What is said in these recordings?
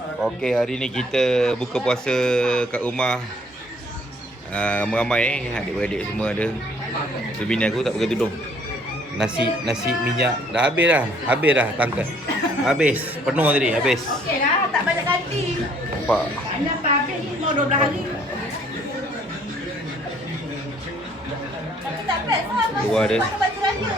Okey, hari ni kita buka puasa kat rumah. Ramai adik-beradik semua ada. So bini aku tak pakai tudung. Nasi minyak dah habis dah tangkai. Habis, penuh tadi, habis. Okeylah, tak banyak ganti. Nampak. Kenapa habis ni mau 12 hari? Tapi tak best lah. Luar ada. Buat baju raya.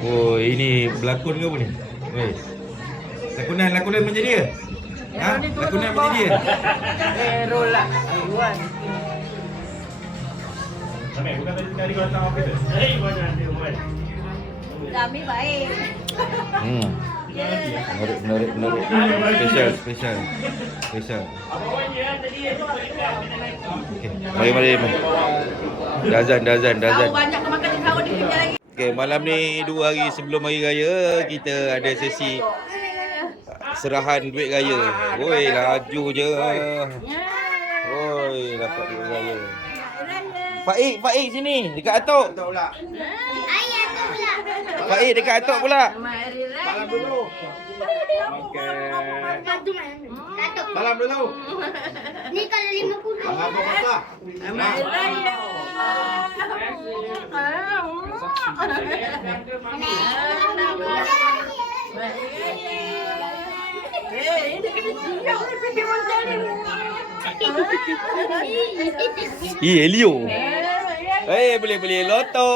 Oh, ini berlakon ke apa ni? Lakonan menjadi ke? Lakonan menjadi ke? Roll lah. Iwan. Bukan tadi kau tak apa tu? Mana ada buat? Dami baik. Menarik. Special. Okay, mari. Dazan. Tahu banyak kemakan di sahur ni kejap lagi. Okay, malam ni 2 hari sebelum hari raya kita ada sesi serahan duit raya. Woi, laju je. Woi, dapat duit raya. Faik sini dekat atok. Ayah tu pula. Faik dekat atok pula. Salam dulu. Satu mana? Satu. Salam dulu. Ni kalau 50. Apa apa? Elio. Boleh loto.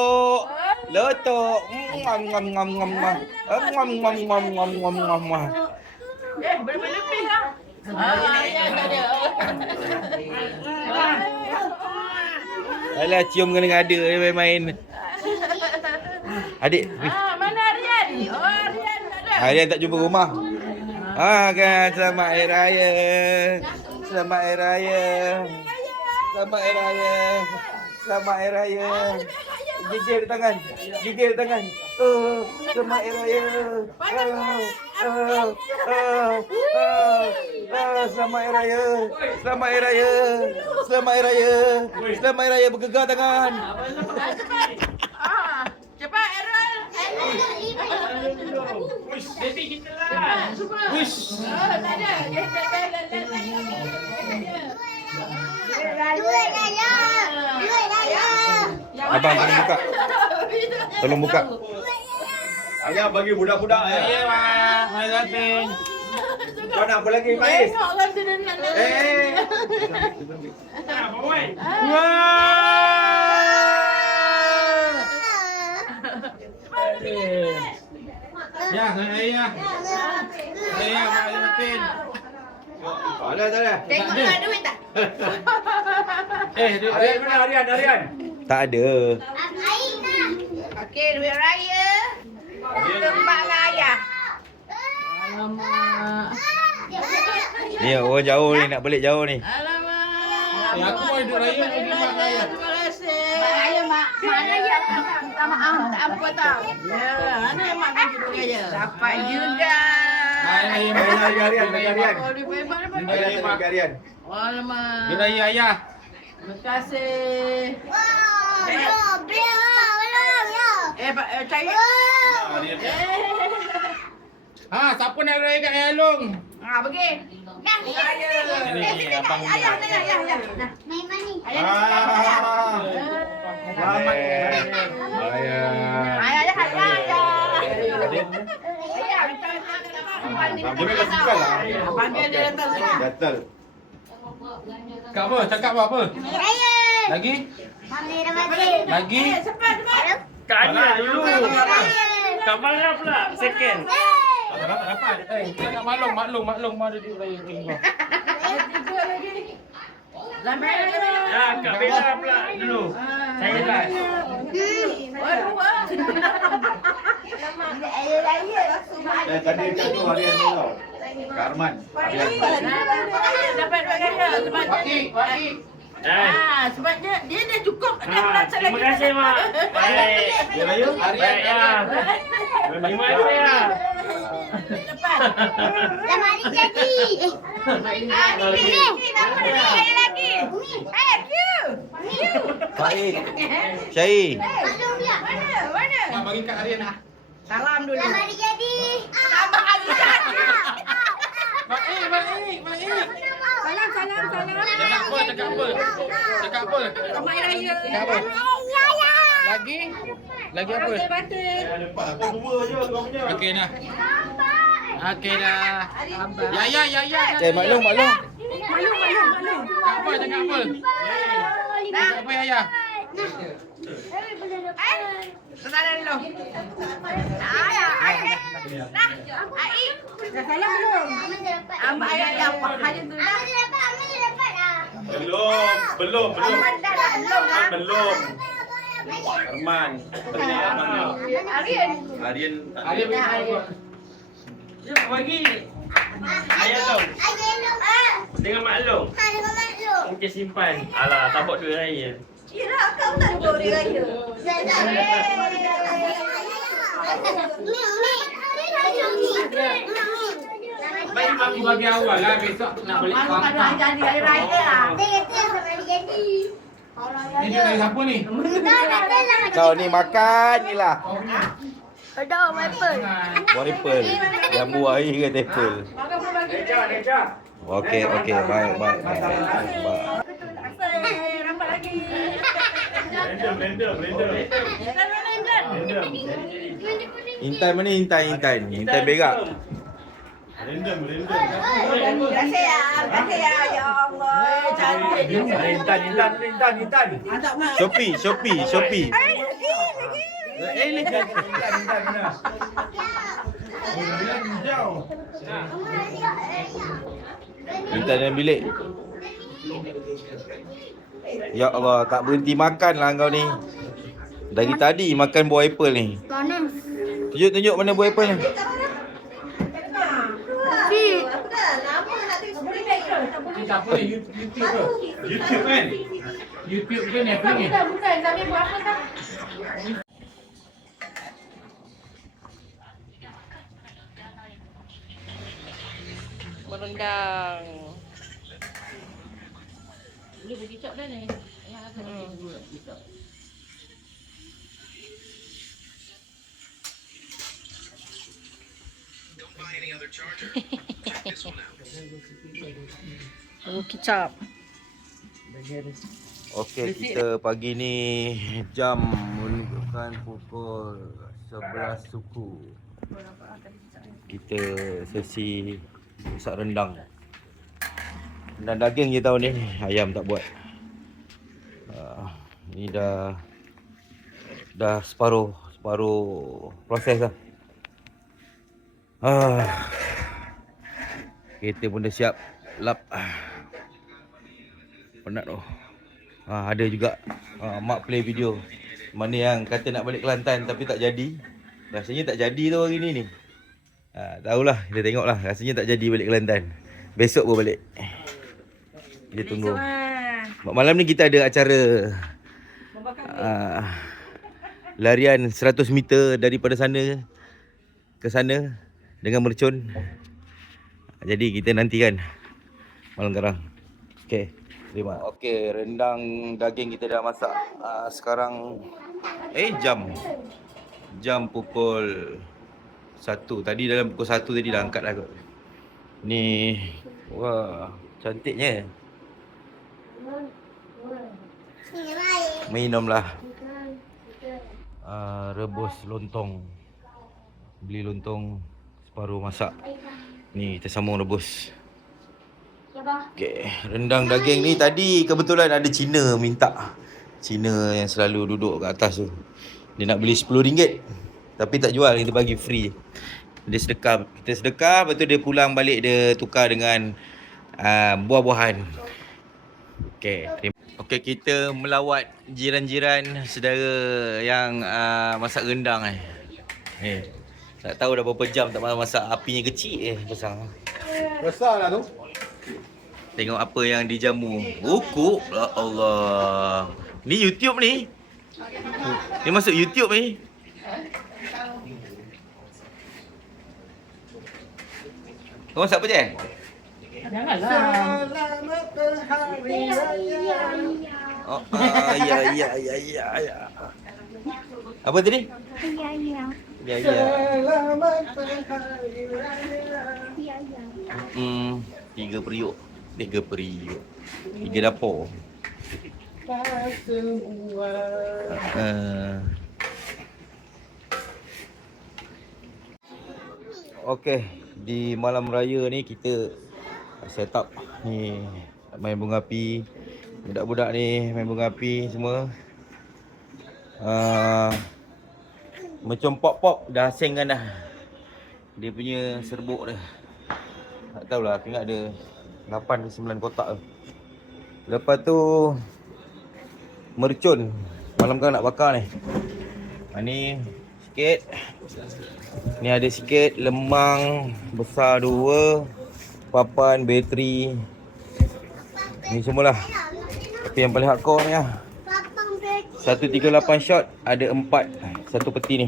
Ngam. Berlebih lah. Ya, tak ada. Alah, cium kena ada main. Adik, Mana Aryan? Oh, Aryan tak ada. Aryan tak jumpa rumah. Kan, selamat hari raya. Selamat hari raya. Gigil tangan. Selamat hari raya. Selamat hari raya. Bergegar tangan. Cepat Errol. Baby kita lah. Wish. Tak ada. Duit raya. Abang tolong buka. Ayah bagi budak-budak ayah. Ya, Bang. Hai Zatin. Kau nak apa lagi, Faiz? Orang sudah nak. Apa wei? Ya, ayah. Ayah, Mak Zatin. Ada. Tengok tak duit tak? Harian mana harian? Tak ada. Okey, duit raya. Tembak dengan ayah. Alamak. Ni orang jauh ni, nak balik jauh ni. Alamak. Aku mau hidup raya ni mak raya. Terima kasih. Mak raya, mak raya. Minta maaf, tak apa tau. Ya, mana yang mak bagi duit raya? Dapat juga. Harian. Oh, duit hebat. Harian. Alamak. Hidup raya ayah. Terima kasih. Cari. Siapa nak raya kat Ayah Long? Pergi. Ini abang ni. Ayah. Nah. Main mani. Selamat Ayah. Dia memang suka lah. Panggil dia datang sini. Gatal. Cakap apa? Raya. Lagi? Mami Ramadan. Lagi? Cepat. Kak Ania dulu. Kak Mara pula second. Tak dapat. Tak maklum ada di raya ni. Lambat. Kak Bella pula dulu. Saya last. Tadi satu harian ni tau. Kak Arman. Dapat duit gaya. Waki. Sebabnya dia dah cukup. Terima kasih mak. Baik. Ya raya? Baik ya. Terima kasih ya. Dah mari jadi. Ni tak boleh gaya lagi. Syahid. Syahid. Maklum pula. Mana? Bagi kat Aryan lah. Salam dulu. Selamat hari jadi. Selamat hari jadi. Baik. Salam. Cakap apa? Cakap apa? Selamat raya. Lagi apa? Batin. Okey dah. Okey dah. Ya. Maklum. Malu. Apa cakap apa? Cakap apa ya? Salam dulu. Ai. Dah salam belum? Abang ayah dah apa? Hanya tu dah. Belum. Abang dah belum dah. Belum. Arman. Aryan. Aryan apa? Jom bagi. Ayah tau. Dengan maklum. Mungkin simpan. Alah, tak buat duit raya. Kira kau tak ada hari raya. Baik aku bagi awal lah. Besok nak balik Malu pada kampung. jadi hari raya lah. Ni dia dari siapa ni? Kau ni makan je lah. Ada maple. Buah apple. Jambu air ke apple. Neja. Okey. Baik. Nampak lagi. Blender. Intan mana Intan? Intan berak. Terima kasih ya. Ya Allah. Cantik. Intan. Shopee. Intan dalam bilik. Ya Allah, tak berhenti makan lah kau ni. Dari tadi makan buah apple ni. Panas. Tunjuk mana buah apple ni. Siapa ni? YouTube kan? YouTube ke Netflix ni? Bukan. Tapi buat apa tak? Berendang. Boleh pergi cak dah ni. Kicap. Okey, kita pagi ni jam menunjukkan pukul 11 suku. Kita sesi masak rendang. Rendang daging je tahun ni, ayam tak buat. Ni dah separuh proses dah. Kita pun dah siap lap. Penat tu. Ada juga mak play video mana yang kata nak balik Kelantan tapi tak jadi. Rasanya tak jadi tu hari ni. Tahulah, kita tengoklah. Rasanya tak jadi balik Kelantan. Besok pun balik. Kita tunggu. Malam ni kita ada acara larian 100 meter daripada sana ke sana dengan mercun. Jadi kita nantikan malam sekarang. Okey. Terima. Okey, rendang daging kita dah masak. Sekarang jam pukul 1. Tadi dalam pukul 1 tadi dah angkat dah kot. Ni wah, cantiknya. Minumlah. Rebus lontong. Beli lontong separuh masak. Ni kita sambung rebus. Okey, rendang daging ni tadi kebetulan ada Cina minta. Cina yang selalu duduk kat atas tu. Dia nak beli RM10 tapi tak jual, kita bagi free. Dia sedekah, kita sedekah, lepas tu dia pulang balik dia tukar dengan buah-buahan. Okey, kita melawat jiran-jiran saudara yang masak rendang tak tahu dah berapa jam tak masak, apinya kecil besar. Besarlah tu. Tengok apa yang dijamu. Ukuk. Ya Allah. Ni YouTube ni. Ni masuk YouTube ni. Kau masak apa je? Janganlah. Selamat hari raya. Oh, ya, ya, ya, ya, ya. Apa tadi? Ya, ya. Ya, ya. Ya, ya. 3 periuk. 3 periuk. 3 dapur. Okey, di malam raya ni kita set up ni main bunga api. Budak-budak ni main bunga api semua. Macam pop-pop dah asingkan dah. Dia punya serbuk dia. Tak tahulah, aku ingat ada 8 ke 9 kotak tu. Lepas tu mercun. Malam kan nak bakar ni. Ni sikit. Ni ada sikit lemang besar 2, papan, bateri. Ni semualah. Tapi yang paling hardcore ni lah. 138 shot ada 4 satu peti ni.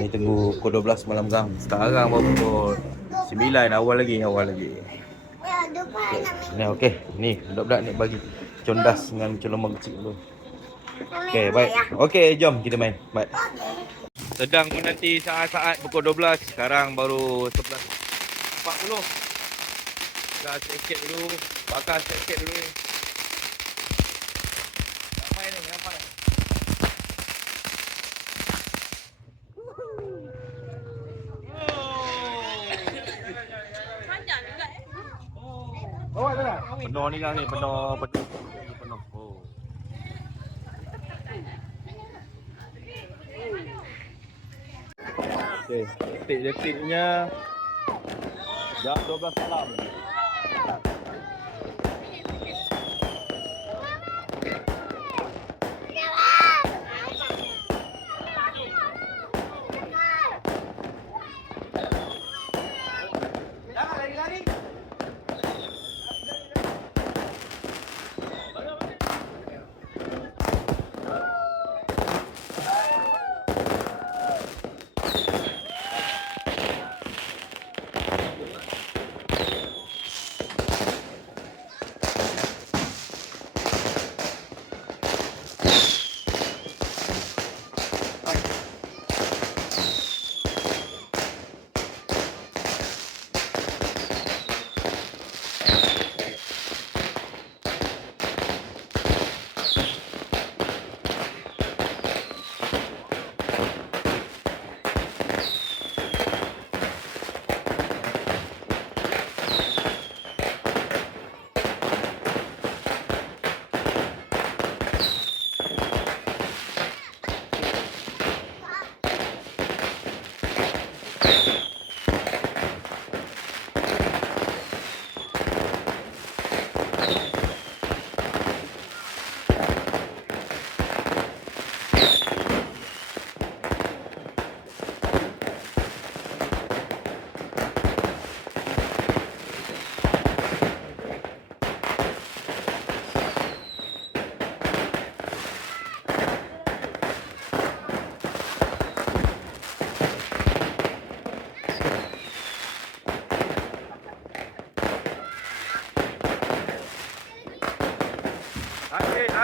Ni tunggu pukul 12 malam gang. Sekarang baru pukul 9 awal lagi. Okay. Ni okey. Ni budak-budak ni bagi condas dengan lemang kecil dulu. Okey, baik. Okey, jom kita main. Baik. Sedang menanti saat-saat pukul 12. Sekarang baru 11.40. Dah sikit dulu. Bakar sikit dulu ni. Ramai ni, ramai. Penuh ni gang ni, penuh. Oh. Okey, detik-detiknya jam 12 malam.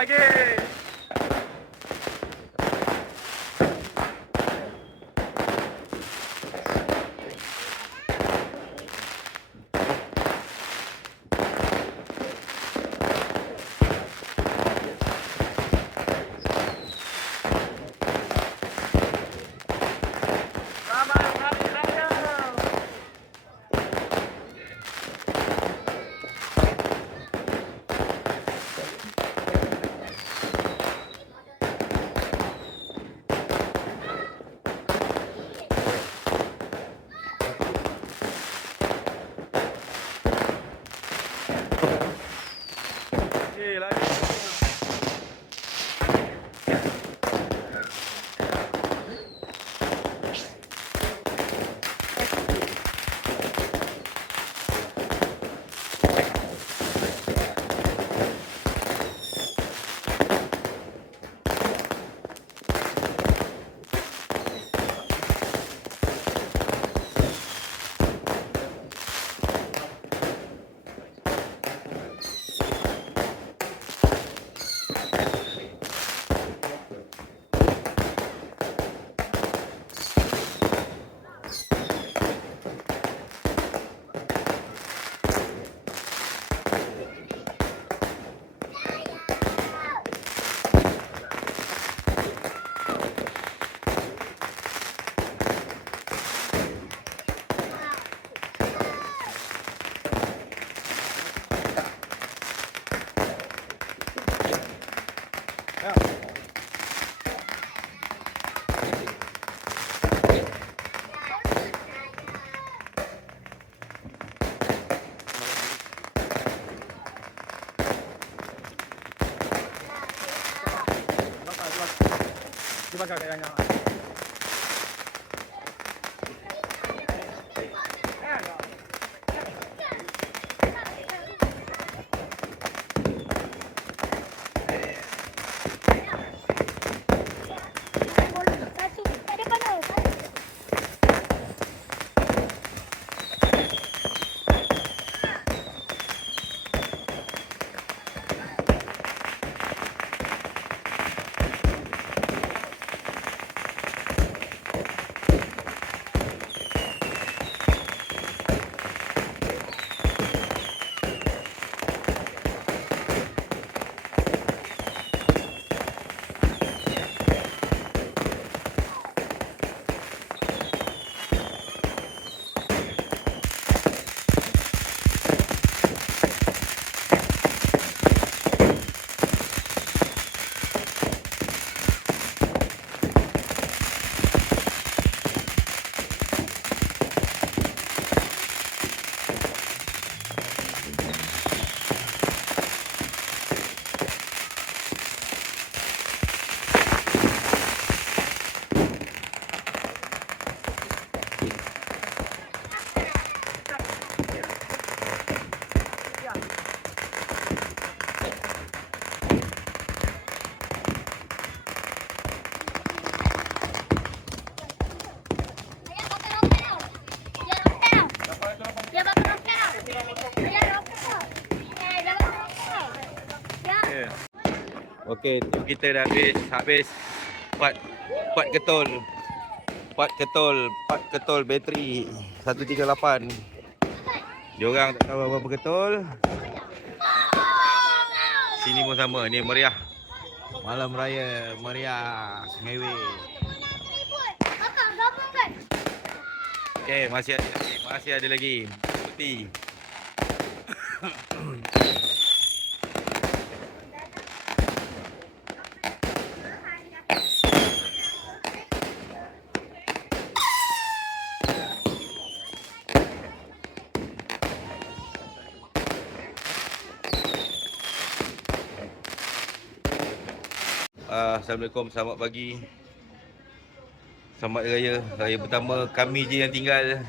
Lagi. bakar kat dalam. Satu. Tak ada panel. Satu. Okey, tu kita dah habis part ketol bateri 138. Diorang tak tahu apa ketol. Sini pun sama, ni meriah. Malam raya meriah Sungai Wei. Okey, masih ada lagi. Putih. Assalamualaikum, selamat pagi. Selamat raya pertama. Kami je yang tinggal.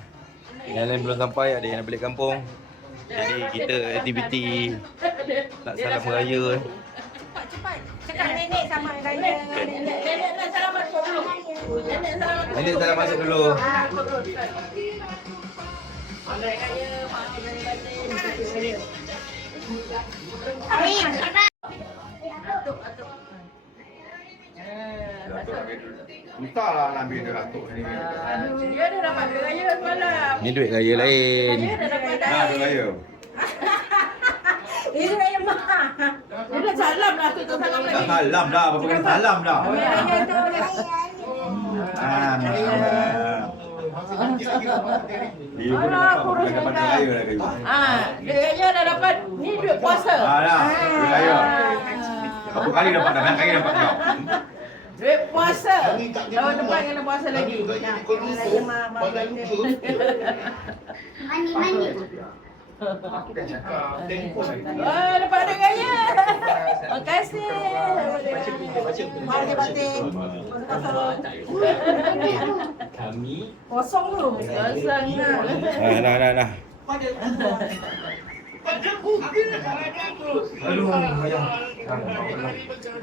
Yang lain belum sampai, ada yang nak balik kampung. Jadi kita aktiviti nak salam raya. Cepat. Cakap nenek sama raya. Nenek nak salam masuk dulu. Nenek salam masuk dulu. Selamat raya, maaf lahir batin. Amin. Entahlah nak ambil dia Datuk ni. Dia dah dapat duit raya semalam. Ni duit raya lain. Dia dah dapat Nah, tu raya. Ini raya mak. Dia dah salam lah tu salam Tak lagi. salam dah, apa bukan salam dah. Raya tu. Dia pun dapat duit raya dah kayu. Duit raya dah dapat. Ni duit puasa. Dah, duit raya. Berapa kali dapat dah? Banyak kali dapat dah. Duit puasa. Tahun depan kena puasa lagi. Nah, raya mak batin. Mani. Oh, dapat duit raya. Terima kasih. Mari batin. Kami Kosong tu. Kosong lah. Nah. Aduh, ayah.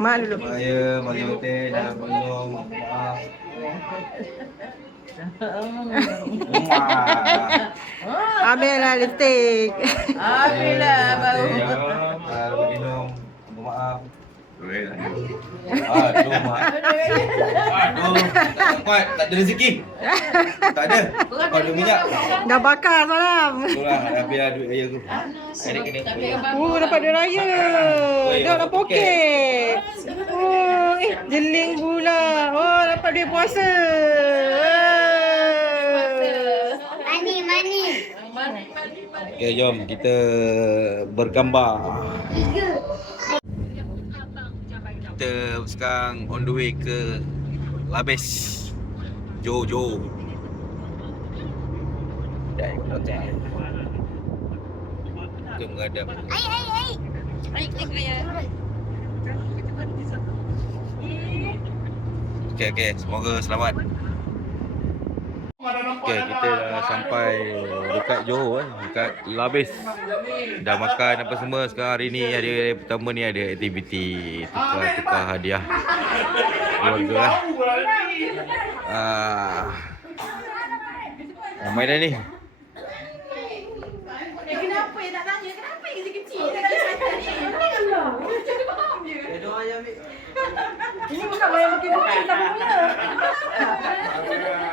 Mak dulu. Raya, mari hotel dah belum. Maaf. Ambil lah lipstick. Ambil lah bau. Minum. Maaf. Duit raya. Aduh, mak. Aduh, tak ada rezeki. Tak ada. Kau ada minyak. Dah bakar semalam. Itulah, habislah duit raya aku. Adik kena. Dapat duit raya. Tengok dalam poket. Oh, jeling pula. Oh, dapat duit puasa. Mani. Okay, jom kita bergambar. Kita sekarang on the way ke Labes. Jo. Dah ikut hotel. Kita menghadap. Okey. Semoga selamat. Okey, kita dah sampai dekat Johor dekat Labis. Dah makan apa semua. Sekarang hari ni hari pertama ni ada aktiviti tukar hadiah keluarga lah. Ramai dah ni. Kenapa yang tak tanya? Kenapa yang kecil-kecil? Ini bukan bayar makin bukan tak punya.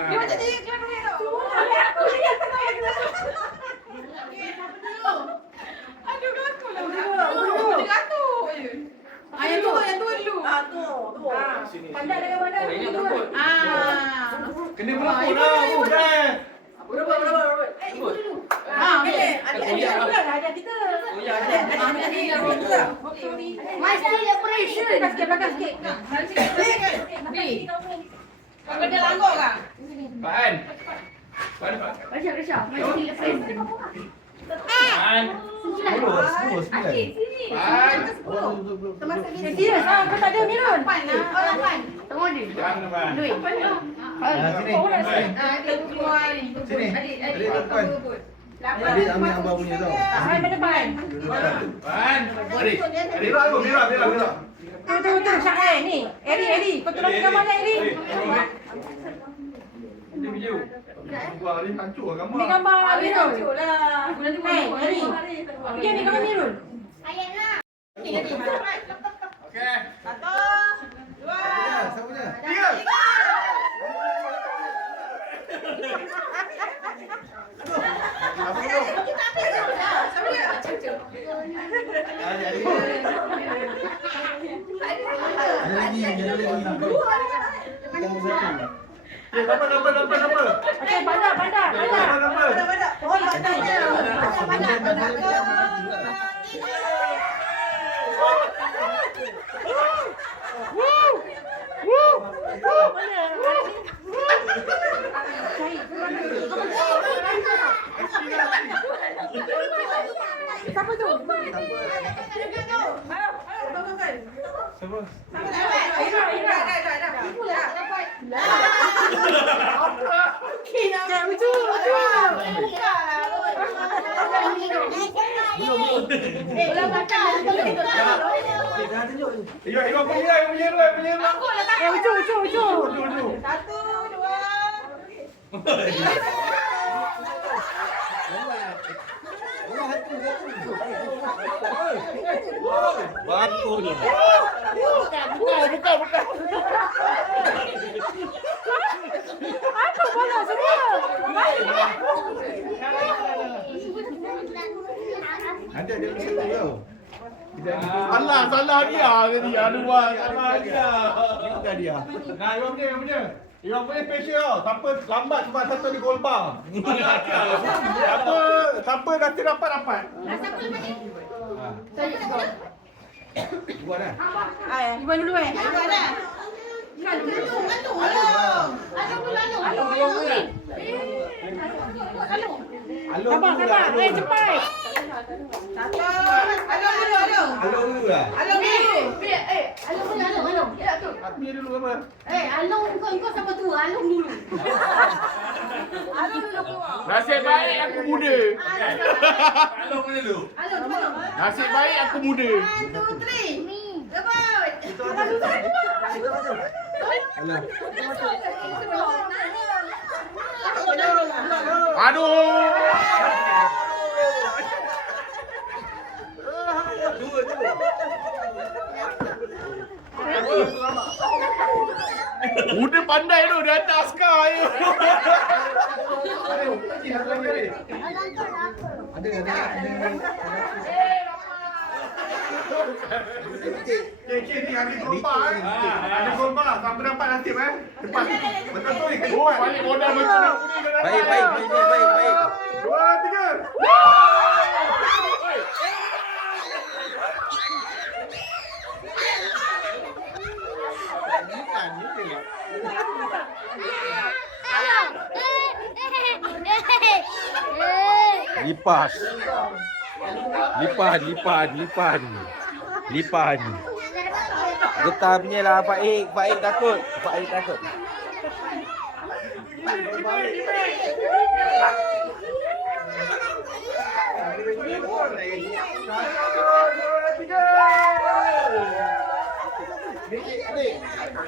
Dia macam dia kelapa dia tu. Aduh aku lah. Dia aku je. Yang tu dulu. Tu. Pandai dengan mana? Kena berapa dah, bukan? Berapa? Ibu dulu. Ada kita. Masih operation. Belakang sikit. Ni. Kau kena langgar ke? Pan. Rasha. Masih operation. Pan. 10. Pan. Termasuk ni. Serius kau tak ada Mirun? Pan lah. Orang pan. Tengok dia. Jangan, Pan. Duit. Sini. Kita keluar ni. Sini. Adik kau berebut. Adik ambil abang punya tau. Hai pada pan. Pan. Adik. Mira. Tu Syahai ni. Eri. Kau tolong gambar dia Eri. Ini video. Gua ni hancur gambar. Ni gambar Mirun. Hai Eri. Okey ni gambar Mirun. Okey. 1, 2, 3. Nama. Okey pandai. Oh pandai. Siapa tu? Ira. Okey nak. Betul. Ulang makan. Yo, punya dulu. Aku lah tak. Betul. 1, 2. Batu ni. Bukan. Apa bola semua? Ada dia mesti tahu. Salah dia tadi. Salah dia. Bukan dia. Nah, yang punya. Yang punya special tau. Siapa lambat sebab satu di golbang. Siapa nanti dapat. Siapa lepas ni? Buat dah. Iwan dulu Iwan dah. Sabar. Cepat. Along dulu lah. Along dulu. Ni dulu apa? Along kau sama tu. Along dulu. Nasib baik aku muda. Along mana dulu? Along. Nasib baik aku muda. 1, 2, 3. Rebut. Aduh. Muda pandai tu, dia hantar askar je. Kek ni ada golbang Ada golbang. Siapa dapat nasib Cepat. Betul tu ni. Oh, balik modal macam nak kuning dah dapat. Baik. 2, 3. Lipas. Lipan. Getar punya lah Pak Ik. Pak Ik takut. Pak Ik takut.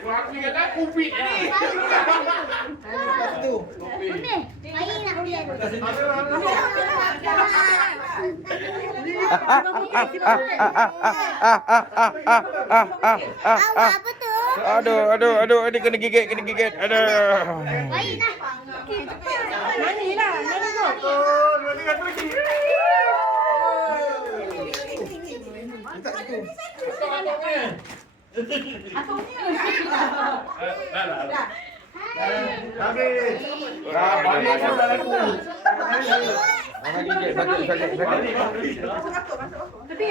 Aku kata kupit ni. Apa tu? Aduh, ini kena gigit. Aduh. Baik lah. Nani lah, nani tu. Nanti kata lagi. Habis. Balik dah aku. Mana gigit sakit. Tapi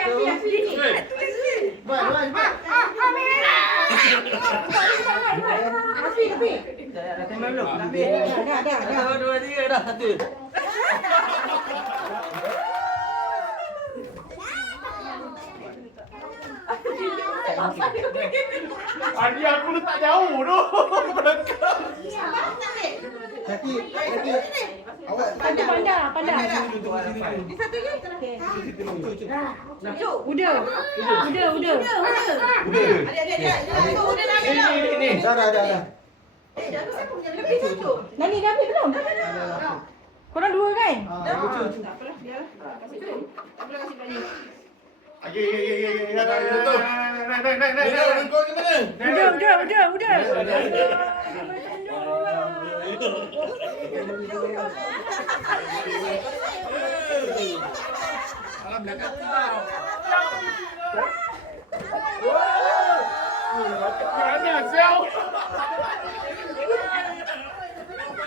Adi aku letak jauh tu. Belakang. Pandai. Udah. Ini. Dah. Nani dah ambil belum? Korang dua kan? Naik. Kau di mana? Udah. Alam belakang. Mana sial?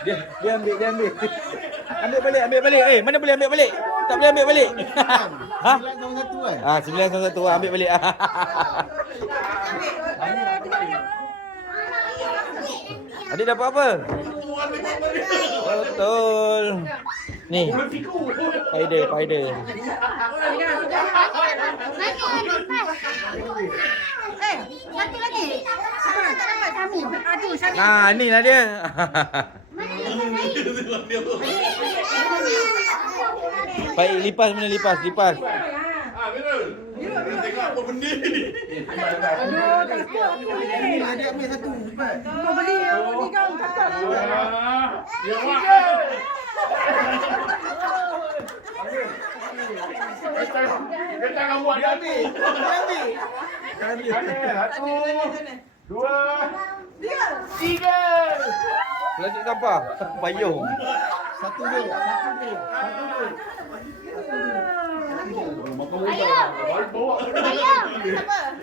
Dia ambil. Ambil balik. Mana boleh ambil balik? Tak boleh ambil balik. Ha? 901 kan? 911 ambil balik. Adik dapat apa? Betul. Ni. Spider. Satu lagi. Tak dapat kami. Aduh, Syamil. Nah, inilah dia. Baik, lipas. Tengok apa benda ni. Adik ambil satu. Kau beli kau cakap. Ya mak. Kita akan buat dia ambil. Satu, dua, tiga. Lanjut sampah. Payung. Satu dulu.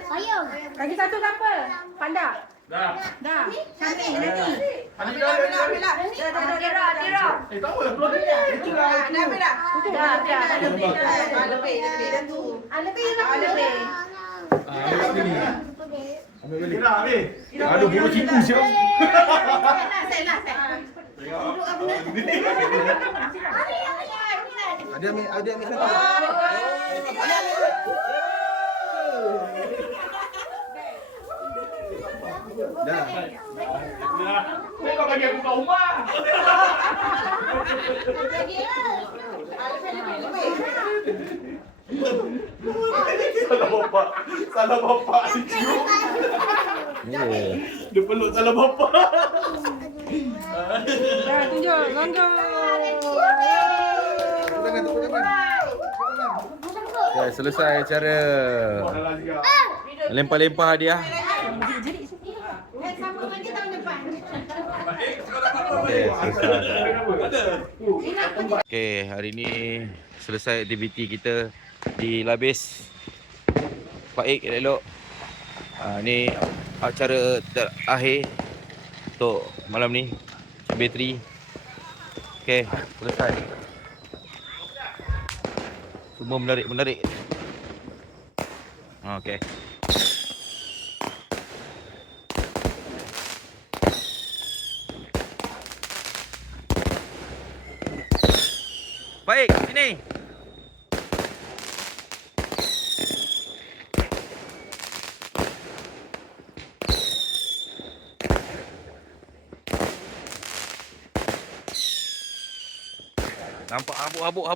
Payung. Kaki satu siapa? Panda. Dah. Cantik Nani. Ambil lah. Tira. Tak apa. Keluar dia. Itulah. Lebih. Ambil sini. Ambil balik. Ambil. Aduh, bulu cipu siap. Ada ambil satu. Dah. Kau bagi aku kat rumah. Salah bapak cium. Dia peluk salah bapak. Dah tunjuk. Lonjong. Ya, selesai cara lempar hadiah. Okey, selesai. Okey, hari ni selesai aktiviti kita di Labis. Pak Ik elok. Ni acara terakhir untuk malam ni. Bateri. Okey, selesai. Semua menarik. Okey. Baik, sini. Nampak habuk.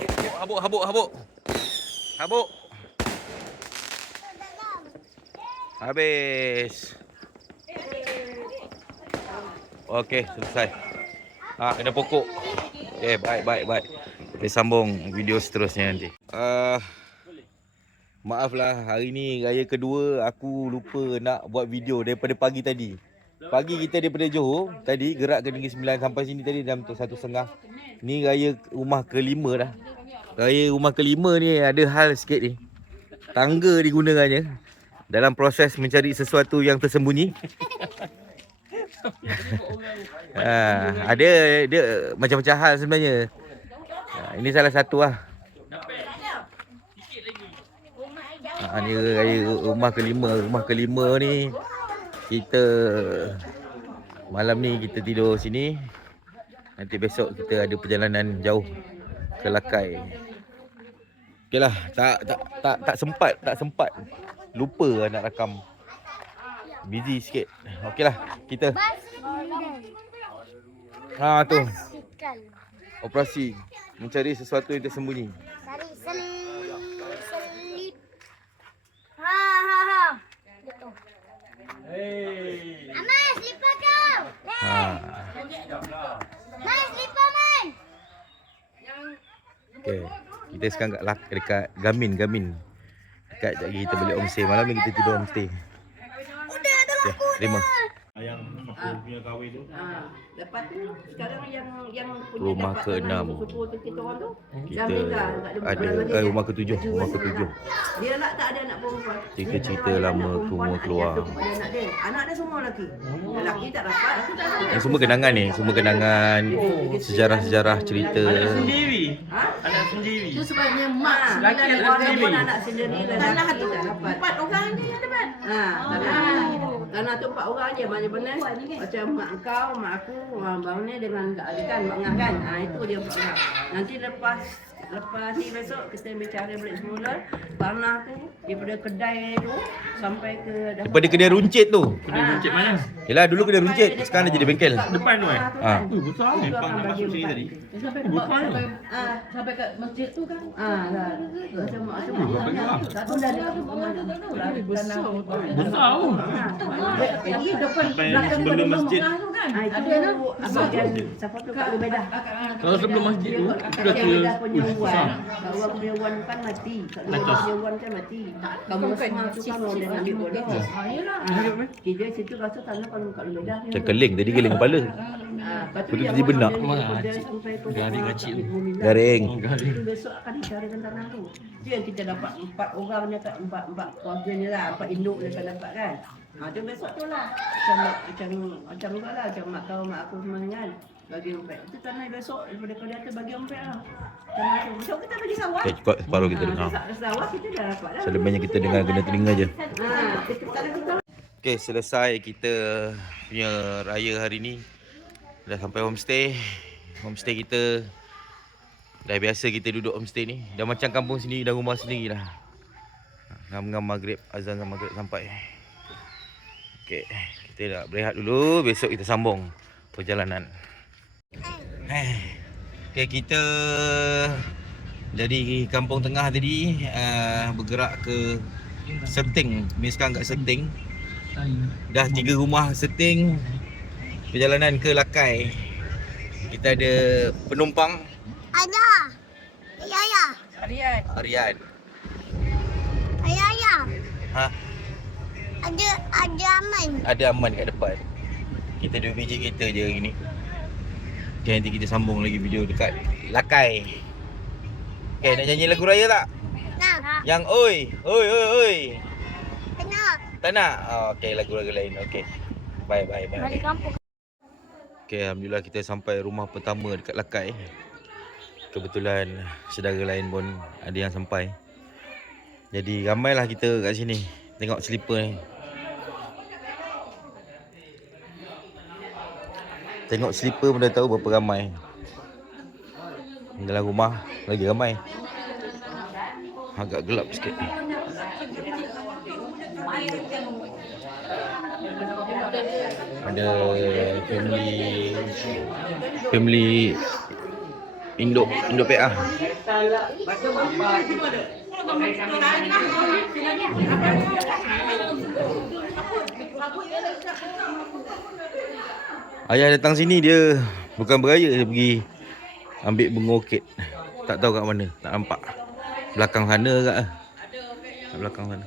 Habis. Okey, selesai. Kena pokok. Okey, baik. Kita sambung video seterusnya nanti. Maaflah, hari ni raya kedua aku lupa nak buat video daripada pagi tadi. Pagi kita daripada Johor, tadi gerak ke Negeri Sembilan sampai sini tadi dalam 1:30. Ni raya rumah kelima dah. Raya rumah kelima ni ada hal sikit ni. Tangga digunakannya dalam proses mencari sesuatu yang tersembunyi. Ada dia macam-macam hal sebenarnya. Ini salah satu lah. Ni raya rumah kelima ni. Kita malam ni kita tidur sini. Nanti besok kita ada perjalanan jauh ke Lakai. Okeylah, tak sempat. Lupa nak rakam. Busy sikit. Okeylah, kita. Tu. Operasi mencari sesuatu yang tersembunyi. Aman, slipper kau. Man, slipper man. Okey, kita sekarang dekat Gamin. Dekat lagi kita balik homestay. Malam ni kita tidur homestay. Okey, terima. Yang aku punya kahwin tu. Lepas tu sekarang yang punya Rumah dapat ke-6. support kita orang tu. Kita ada rumah ke-7. Dia nak tak ada anak perempuan. Cerita lama semua keluar. Anak dia semua lelaki. Lelaki tak dapat. Ini semua kenangan ni, sejarah-sejarah cerita. Anak sendiri. Itu sebabnya mak Lelaki anak sendiri. Tanah tu 4 orang je yang dapat. Tanah tu 4 orang je. Macam mana? Macam mak kau, mak aku, bang ni dengan Kak Ali kan, mak Ngah kan. Itu dia 4 orang. Nanti lepas ni besok kita bicara balik semula. Tanah tu daripada kedai tu sampai ke Daripada kedai runcit tu. Runcit mana? Yelah, dulu kedai runcit, sekarang dah jadi bengkel. Depan tu Besar ni. Memang nak masuk sini tadi. Sampai kat masjid tu kan. Macam satu dah ada besar tu. Yang depan belakang sebelum masjid. Itu bahagian siapa tu Kak Lubedah. Kalau sebelum masjid tu Kak Lubedah punya Wan. Kak Wan punya Wan kan mati. Kak Lubedah punya Wan kan mati. Kamu semua tu kan orang nak ambil bodoh. Kita situ rasa tanah kalau Kak Lubedah. Macam keling, tadi keling kepala. Betul jadi benak. Garing kecil. Garing. Itu besok akan dicarikan tanah tu. Itu yang kita dapat 4 orang ni kat 4 keluarga ni lah, 4 induk dia akan dapat kan. Tu besok tu lah. Macam juga lah, macam mak kau, mak aku semua kan. Bagi empek. Itu tanah besok daripada kau dia bagi empek lah. Tanah tu. Besok kita bagi sawah. Cepat separuh kita dengar. Sawah kita dah dapat lah. Selebihnya kita dengar kena telinga je. Kita Okey, selesai kita punya raya hari ni. Dah sampai homestay. Homestay kita dah biasa kita duduk homestay ni. Dah macam kampung sendiri, dah rumah sendiri dah. Ngam-ngam maghrib, azan maghrib sampai. Okey, kita nak berehat dulu. Besok kita sambung perjalanan. Okey, kita dari Kampung Tengah tadi bergerak ke Serting. Ni sekarang kat Serting. Dah 3 rumah Serting. Perjalanan ke Lakai. Kita ada penumpang. Ada. Ayah. Arian. Ayah. Ha? Ada aman. Ada Aman kat depan. Kita 2 biji kereta je hari ni. Okay, nanti kita sambung lagi video dekat Lakai. Okay, nak nyanyi lagu raya tak? Nak. Yang oi. Tak nak. Okay, lagu-lagu lain. Okay. Bye. Balik kampung. Okay, alhamdulillah kita sampai rumah pertama dekat Lakai. Kebetulan saudara lain pun ada yang sampai. Jadi ramailah kita kat sini. Tengok slipper ni. Tengok slipper pun dah tahu berapa ramai. Dalam rumah lagi ramai. Agak gelap sikit. Ada family Indo PA. Ayah datang sini dia bukan beraya, dia pergi ambil bunga orkid. Tak tahu kat mana, tak nampak. Belakang sana kat. Kat belakang sana.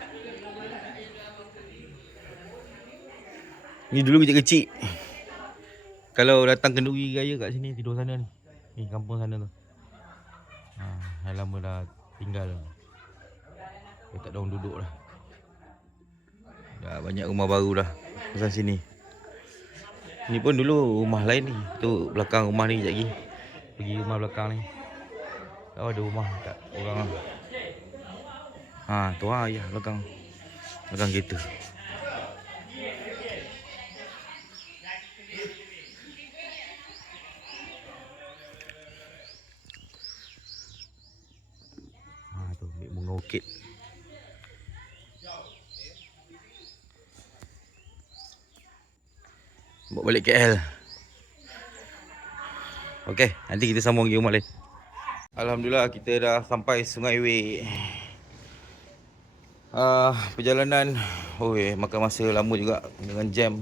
Ni dulu kecil-kecil. Kalau datang kenduri raya kat sini, tidur sana ni. Ni kampung sana tu. Dah lama dah tinggal. Dia tak ada orang duduk dah. Dah banyak rumah baru dah pasal sini. Ni pun dulu rumah lain ni. Tu belakang rumah ni sekejap lagi. Pergi rumah belakang ni. Oh, ada rumah tak orang lah. Tu lah ayah belakang. Belakang kereta. Tu ambil bunga orkid. Bawa balik KL. Okey, nanti kita sambung pergi rumah lain. Alhamdulillah kita dah sampai Sungai Wei. Perjalanan makan masa lama juga dengan jam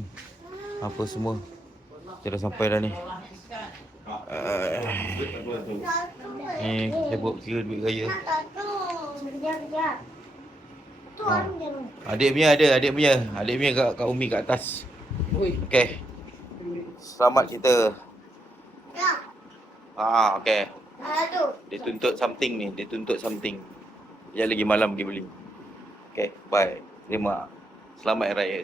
apa semua. Kita dah sampai dah ni. Ni kita buat kira duit raya. Adik punya kat Umi kat atas. Okey. Selamat kita. Okey. Dia tuntut something. Dia lagi malam pergi beli. Okay, bye. Terima. Selamat Hari Raya.